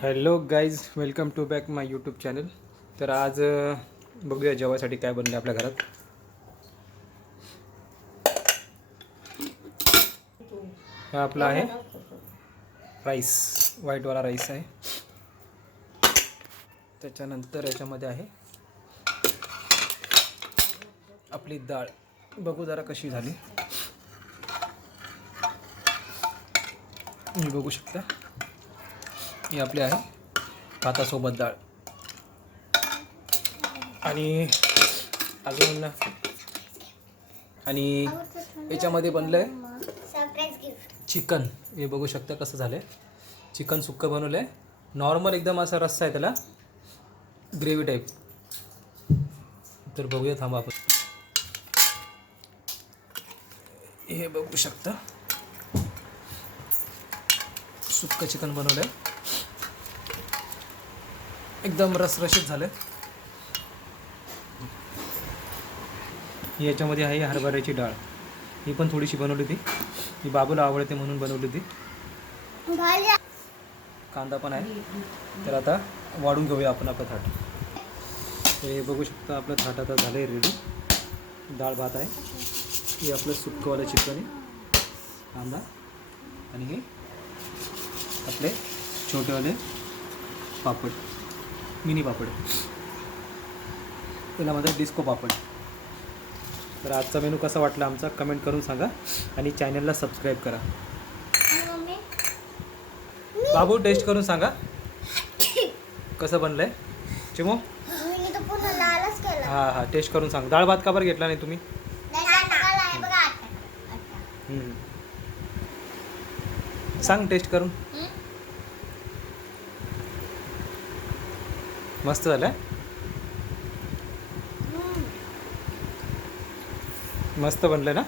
Hello guys, welcome to back my YouTube channel. तर आज बघूया जेवायसाठी काय बनले आपल्या घरात. हा आपला आहे राईस, व्हाईटवाला राईस आहे. त्याच्यानंतर याच्यामध्ये आहे आपली डाळ. बघू जरा कशी झाली. तुम्ही बघू शकता, ही आपली आहे भातासोबत डाळ. आणि अजून आणि याच्यामध्ये बनलं आहे चिकन. हे बघू शकता कसं झालं आहे. चिकन सुक्कं बनवलं आहे. नॉर्मल एकदम असा रस्सा आहे, त्याला ग्रेव्ही टाईप. तर बघूया, थांबा आपण. हे बघू शकता, सुक्कं चिकन बनवलं आहे. एकदम रसरशीत झालं. याच्यामध्ये आहे हरभऱ्याची डाळ. ही पण थोडीशी बनवली होती, ही बाबूला आवडते म्हणून बनवली होती. कांदा पण आहे. तर आता वाढून घेऊया आपण आपलं थाट. तर हे बघू शकता, आपलं थाट आता झालं आहे रेडी. डाळ भात आहे, हे आपलं सुक्कंवालं चिकन आहे, कांदा, आणि हे आपले छोटेवाले पापड, मिनी पापड, त्याला म्हणतात डिस्को पापड. तर आजचा मेनू कसा वाटला आमचा कमेंट करून सांगा आणि चॅनलला सबस्क्राईब करा. बाबू टेस्ट करून सांगा कसं बनलंय. चिमो हां हां, टेस्ट करून सांग. डाळ भात का बरं घेतला नाही तुम्ही? सांग टेस्ट करून. मस्त झालं, मस्त बनलं ना.